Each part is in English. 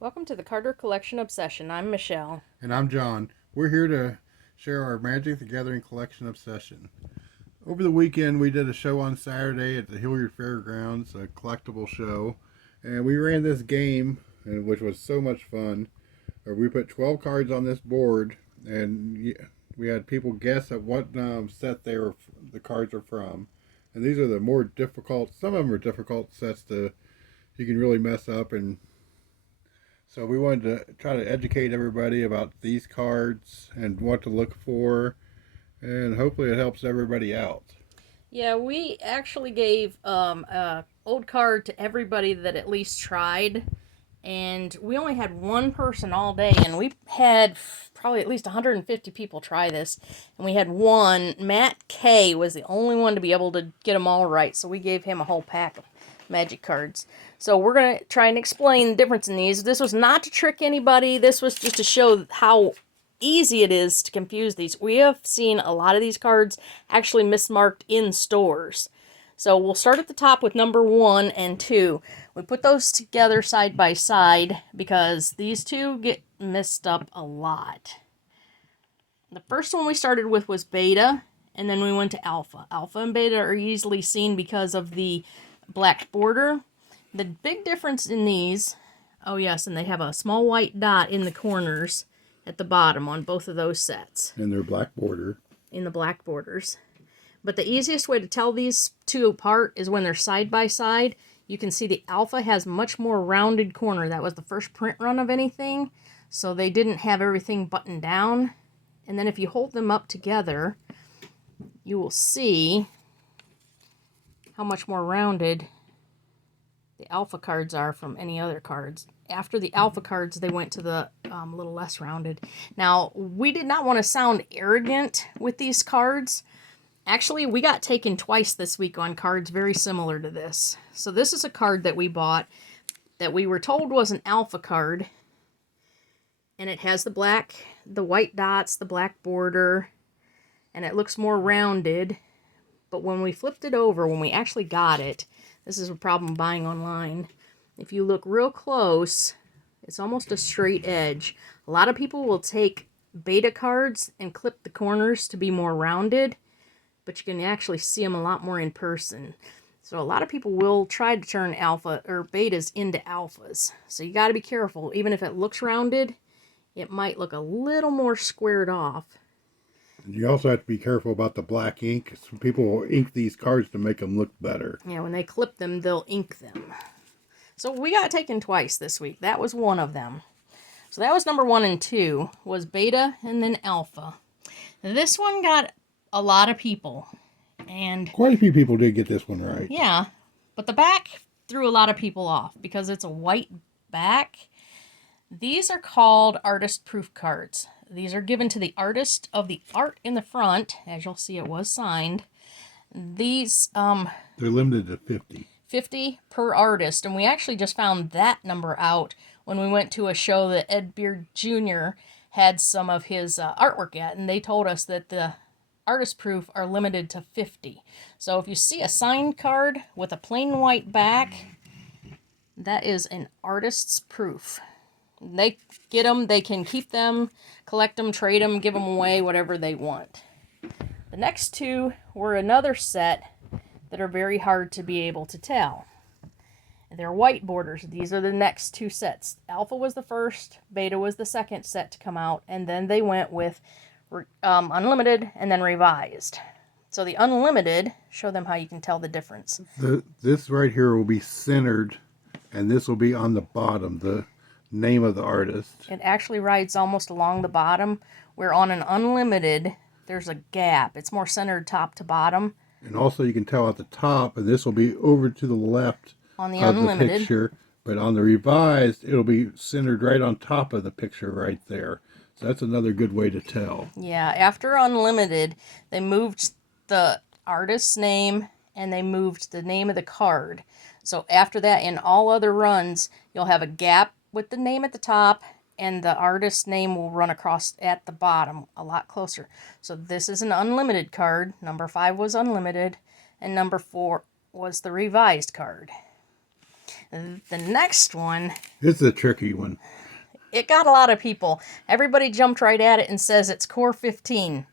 Welcome to the Carter Collection Obsession. I'm Michelle. And I'm John. We're here to share our Magic the Gathering collection obsession. Over the weekend, we did a show on Saturday at the Hilliard Fairgrounds, a collectible show, and we ran this game, which was so much fun. We put 12 cards on this board, and we had people guess at what set the cards are from. And these are the more difficult. Some of them are difficult sets to you can really mess up, and so we wanted to try to educate everybody about these cards and what to look for, and hopefully it helps everybody out. Yeah, we actually gave a old card to everybody that at least tried, and we only had one person all day, and we had probably at least 150 people try this, and we had one. Matt K was the only one to be able to get them all right, so we gave him a whole pack of magic cards. So we're going to try and explain the difference in these. This was not to trick anybody. This was just to show how easy it is to confuse these. We have seen a lot of these cards actually mismarked in stores. So we'll start at the top with number 1 and 2. We put those together side by side because these two get messed up a lot. The first one we started with was Beta, and then we went to Alpha. Alpha and Beta are easily seen because of the black border. The big difference in these, oh yes, and they have a small white dot in the corners at the bottom on both of those sets. And their black border. In the black borders. But the easiest way to tell these two apart is when they're side by side. You can see the Alpha has much more rounded corner. That was the first print run of anything, so they didn't have everything buttoned down. And then if you hold them up together, you will see how much more rounded the Alpha cards are from any other cards. After the Alpha cards, they went to the little less rounded. Now, we did not want to sound arrogant with these cards. Actually, we got taken twice this week on cards very similar to this. So this is a card that we bought that we were told was an Alpha card. And it has the white dots, the black border, and it looks more rounded. But when we flipped it over, when we actually got it, this is a problem buying online. If you look real close, it's almost a straight edge. A lot of people will take Beta cards and clip the corners to be more rounded, but you can actually see them a lot more in person. So a lot of people will try to turn Alpha or Betas into Alphas. So you got to be careful. Even if it looks rounded, it might look a little more squared off. And you also have to be careful about the black ink. Some people will ink these cards to make them look better. Yeah, when they clip them, they'll ink them. So we got taken twice this week. That was one of them. So that was number 1 and 2, was Beta and then Alpha. This one got a lot of people. And quite a few people did get this one right. Yeah, but the back threw a lot of people off because it's a white back. These are called artist proof cards. These are given to the artist of the art in the front. As you'll see, it was signed. These, they're limited to 50. 50 per artist, and we actually just found that number out when we went to a show that Ed Beard Jr. had some of his artwork at, and they told us that the artist proof are limited to 50. So if you see a signed card with a plain white back, that is an artist's proof. They get them, they can keep them, collect them, trade them, give them away, whatever they want. The next two were another set that are very hard to be able to tell. They're white borders. These are the next two sets. Alpha was the first, Beta was the second set to come out, and then they went with Unlimited and then Revised. So the Unlimited, show them how you can tell the difference. This right here will be centered, and this will be on the bottom, the name of the artist. It actually rides almost along the bottom, where on an Unlimited, there's a gap. It's more centered top to bottom. And also you can tell at the top, and this will be over to the left on the of Unlimited. The picture, but on the Revised, it'll be centered right on top of the picture right there. So that's another good way to tell. Yeah, after Unlimited, they moved the artist's name and they moved the name of the card. So after that, in all other runs, you'll have a gap with the name at the top, and the artist's name will run across at the bottom a lot closer. So this is an Unlimited card. Number 5 was Unlimited, and number 4 was the Revised card. The next one, This is a tricky one. it got a lot of people. Everybody jumped right at it and says it's Core 15.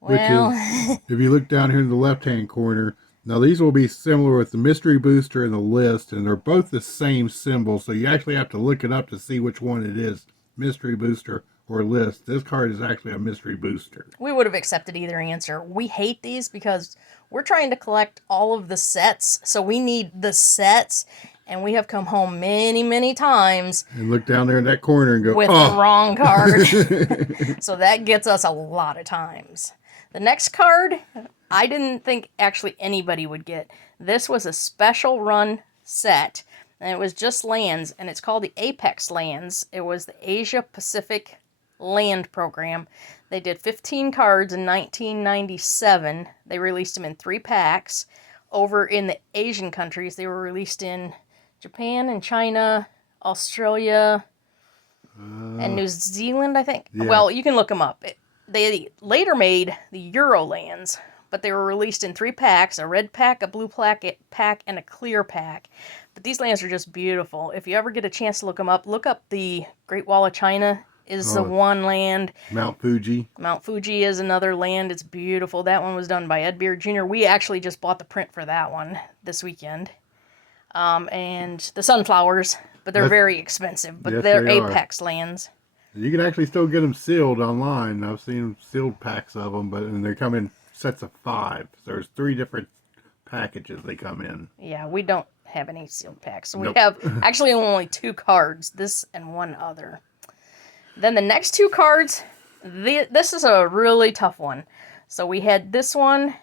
Well, Which is, if you look down here in the left-hand corner, now these will be similar with the Mystery Booster and the List, and they're both the same symbol, so you actually have to look it up to see which one it is, Mystery Booster or List. This card is actually a Mystery Booster. we would have accepted either answer. We hate these because we're trying to collect all of the sets, so we need the sets, and we have come home many, many times And look down there in that corner and go, with oh! the wrong card. So that gets us a lot of times. The next card, I didn't think actually anybody would get. This was a special run set, and it was just lands, and it's called the Apex Lands. It was the Asia Pacific Land Program. They did 15 cards in 1997. They released them in 3 packs. Over in the Asian countries, they were released in Japan and China, Australia, and New Zealand, I think. Yeah. Well, you can look them up. They later made the Eurolands, but they were released in 3 packs, a red pack, a blue pack, and a clear pack. But these lands are just beautiful. If you ever get a chance to look them up, look up the Great Wall of China is the one land. Mount Fuji. Mount Fuji is another land. It's beautiful. That one was done by Ed Beard Jr. We actually just bought the print for that one this weekend. And the sunflowers, but they're very expensive. But Yes, they're they are. Apex lands. You can actually still get them sealed online. I've seen sealed packs of them, but and they come in sets of 5. So there's 3 different packages they come in. Yeah, we don't have any sealed packs. We Nope. have actually only 2 cards, this and one other. Then the next 2 cards, this is a really tough one. So we had this one,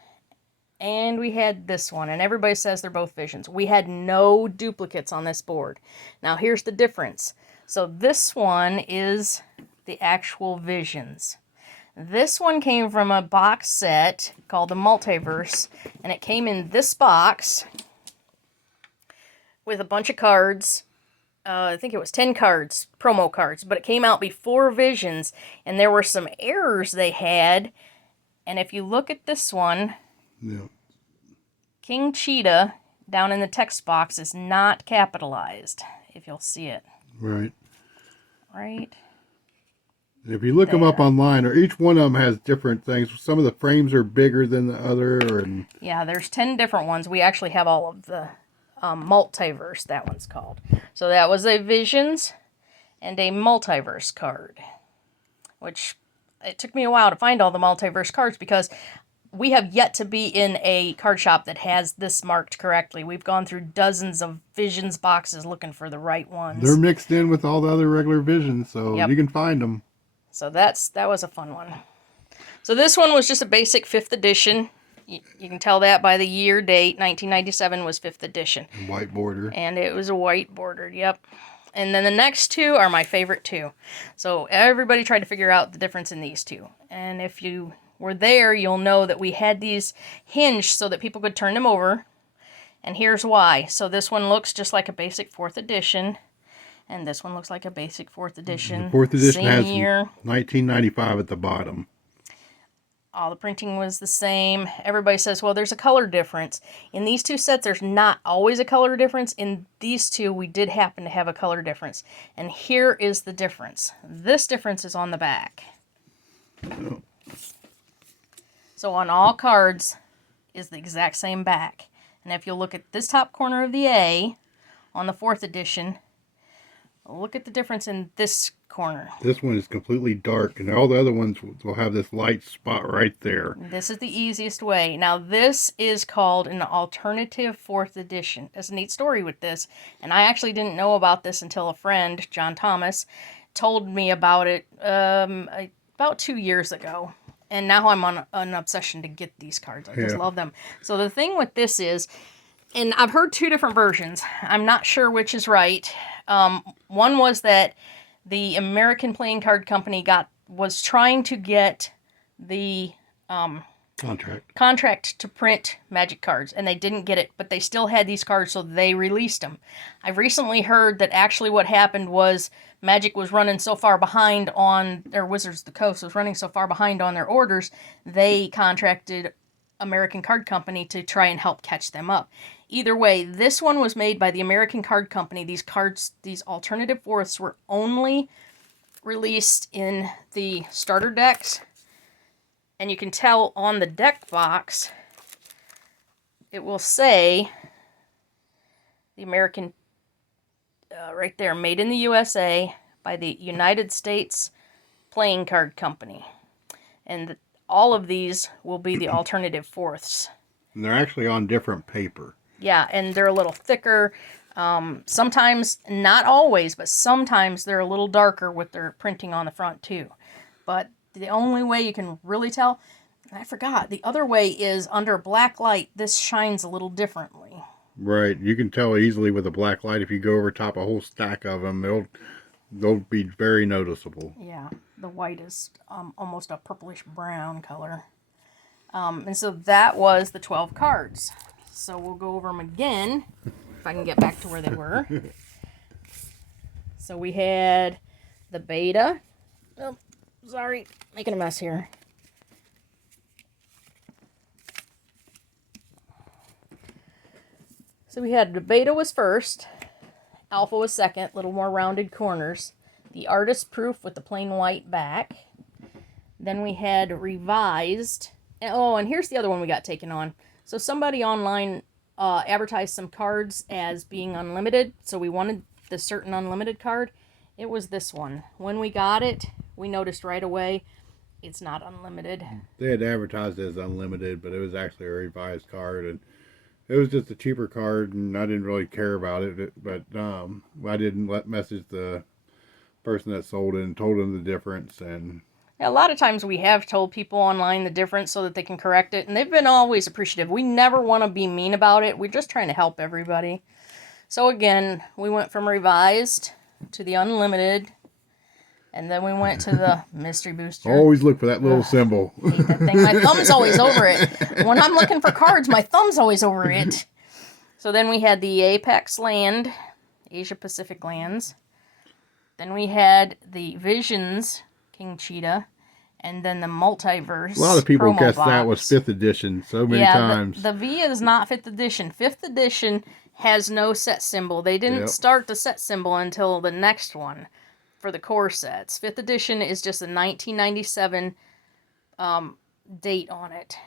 and we had this one, and everybody says they're both Visions. We had no duplicates on this board. Now here's the difference. So this one is the actual Visions. This one came from a box set called the Multiverse, and it came in this box with a bunch of cards. I think it was 10 cards, promo cards, but it came out before Visions, and there were some errors they had. And if you look at this one, Yeah. King Cheetah down in the text box is not capitalized, if you'll see it. Right. Right? And if you look them up online, or each one of them has different things. Some of the frames are bigger than the other, and Yeah, there's 10 different ones. We actually have all of the Multiverse, that one's called. So that was a Visions and a Multiverse card, which it took me a while to find all the Multiverse cards because we have yet to be in a card shop that has this marked correctly. We've gone through dozens of Visions boxes looking for the right ones. they're mixed in with all the other regular Visions, so Yep. you can find them. So that was a fun one. So this one was just a basic 5th edition. You can tell that by the year date. 1997 was 5th edition. White border. And it was a white bordered, yep. And then the next 2 are my favorite 2. So everybody tried to figure out the difference in these 2. And if you were there, you'll know that we had these hinged so that people could turn them over. And here's why. So this one looks just like a basic 4th edition. And this one looks like a basic 4th edition. The 4th edition Same has year. 1995 at the bottom. All the printing was the same. Everybody says, well, there's a color difference. In these 2 sets, there's not always a color difference. In these 2, we did happen to have a color difference. And here is the difference. This difference is on the back. Oh. So on all cards is the exact same back. And if you look at this top corner of the A on the 4th edition, look at the difference in this corner. This one is completely dark, and all the other ones will have this light spot right there. This is the easiest way. Now, this is called an alternative 4th edition. There's a neat story with this, and I actually didn't know about this until a friend, John Thomas, told me about it about 2 years ago. And now I'm on an obsession to get these cards. I just love them. So the thing with this is, and I've heard 2 different versions. I'm not sure which is right. One was that the American Playing Card Company was trying to get the contract to print Magic cards, and they didn't get it, but they still had these cards, so they released them. I've recently heard that actually what happened was Magic was running so far behind on, or Wizards of the Coast was running so far behind on their orders, they contracted American Card Company to try and help catch them up. Either way, this one was made by the American Card Company. These cards, these alternative fourths, were only released in the starter decks. And you can tell on the deck box, it will say the American, right there, made in the USA by the United States Playing Card Company. And all of these will be the alternative fourths. And they're actually on different paper. Yeah, and they're a little thicker. Sometimes, not always, but sometimes they're a little darker with their printing on the front too. But the only way you can really tell, I forgot, the other way is under black light, this shines a little differently. Right. You can tell easily with a black light. If you go over top a whole stack of them, they'll be very noticeable. Yeah, the white is almost a purplish brown color. And so that was the 12 cards. So we'll go over them again, if I can get back to where they were. So we had the beta. Oh, sorry, making a mess here. So we had the beta was first, alpha was second, little more rounded corners. The artist proof with the plain white back. Then we had revised. Oh, and here's the other one we got taken on. So somebody online advertised some cards as being unlimited. So we wanted the certain unlimited card. It was this one. When we got it, we noticed right away it's not unlimited. They had advertised it as unlimited, but it was actually a revised card, and it was just a cheaper card, and I didn't really care about it. But I didn't message the person that sold it and told them the difference. And a lot of times we have told people online the difference so that they can correct it, and they've been always appreciative. We never want to be mean about it. We're just trying to help everybody. So again, we went from revised to the unlimited, and then we went to the mystery booster. Always look for that little symbol. I hate that thing. My thumb's always over it. When I'm looking for cards, my thumb's always over it. So then we had the Apex Land, Asia Pacific lands. Then we had the Visions, King Cheetah, and then the Multiverse. A lot of people promo guessed box. that was 5th edition so many times. The V is not 5th edition. 5th edition has no set symbol. They didn't start the set symbol until the next one for the core sets. 5th edition is just a 1997 date on it.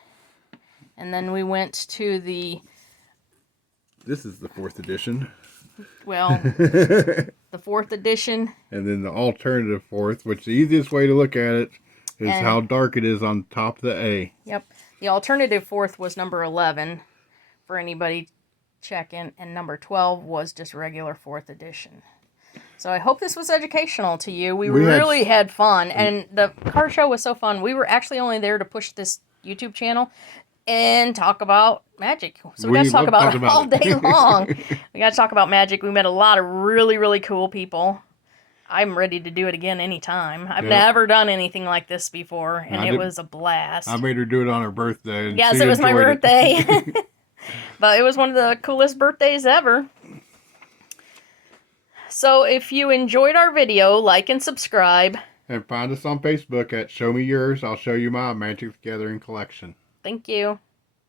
And then we went to the... This is the 4th edition. Well, the 4th edition. And then the alternative 4th, which the easiest way to look at it is how dark it is on top of the A. Yep. The alternative 4th was number 11 for anybody checking, and number 12 was just regular 4th edition. So I hope this was educational to you. We really had fun, and the car show was so fun. We were actually only there to push this YouTube channel and talk about Magic. So we got to talk about it all day long. We got to talk about Magic. We met a lot of really, really cool people. I'm ready to do it again anytime. I've never done anything like this before, and it was a blast. I made her do it on her birthday. Yes, it was my birthday. But it was one of the coolest birthdays ever. So if you enjoyed our video, like and subscribe. And find us on Facebook at Show Me Yours. I'll show you my Magic the Gathering collection. Thank you.